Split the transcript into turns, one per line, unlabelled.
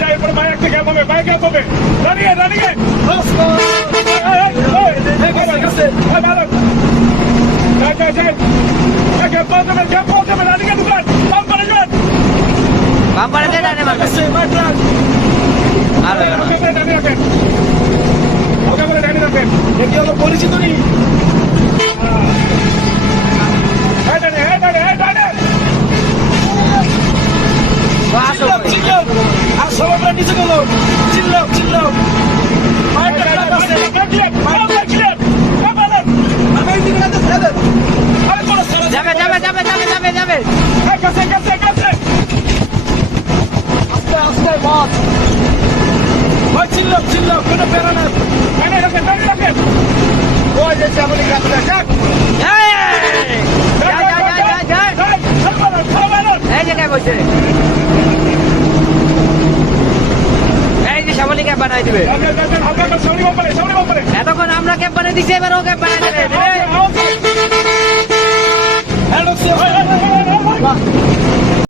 যায় এরপরে ভাই একটা গ্যাপ হবে ভাই গ্যাপ হবে দাঁড়িয়ে দাঁড়িয়ে এই, এই, এই, এই, ভালো। যায়, যায়, যায়। এই, গ্যাপ পাওয়া যাবে, গ্যাপ পাওয়া যাবে, দাঁড়িয়ে ঢুকান, বাম পারে যান।
বাম্পারে দিয়ে ডানে মারবে আর হইল না।
ওকে, দাঁড়িয়ে রাখেন। ওকে বলে দাঁড়িয়ে রাখেন।
পরিচিত নেই
এই দাঁড়িয়ে, এই দাঁড়িয়ে, এই দাঁড়িয়ে।
তো আসো
চিল্লাও চিল্লাও আর সবাই নিচে গেল চিল্লাও চিল্লাও
এই দাঁড়িয়ে, ভাই ক্লিয়ার, ভাই ক্লিয়ার, ভাই ভালো।
আমি দিকে না ছেড়ে দেন আরে কোন সারা
যাবে যাবে যাবে যাবে যাবে যাবে।
আস্তে আস্তে বস ভাই চিল্লাও চিল্লাও কোনো প্যারা না
দাঁড়িয়ে রাখেন, দাঁড়িয়ে রাখেন।
ওই যে চামড়ি কাটলে যাক
এই! যা, জায়গায় বসে ক্যাব বানাই দিবে। এতক্ষণ আমরা ক্যাব বানাই দিচ্ছি এবার ও ক্যাব বানাই দেবে
হ্যাঁ,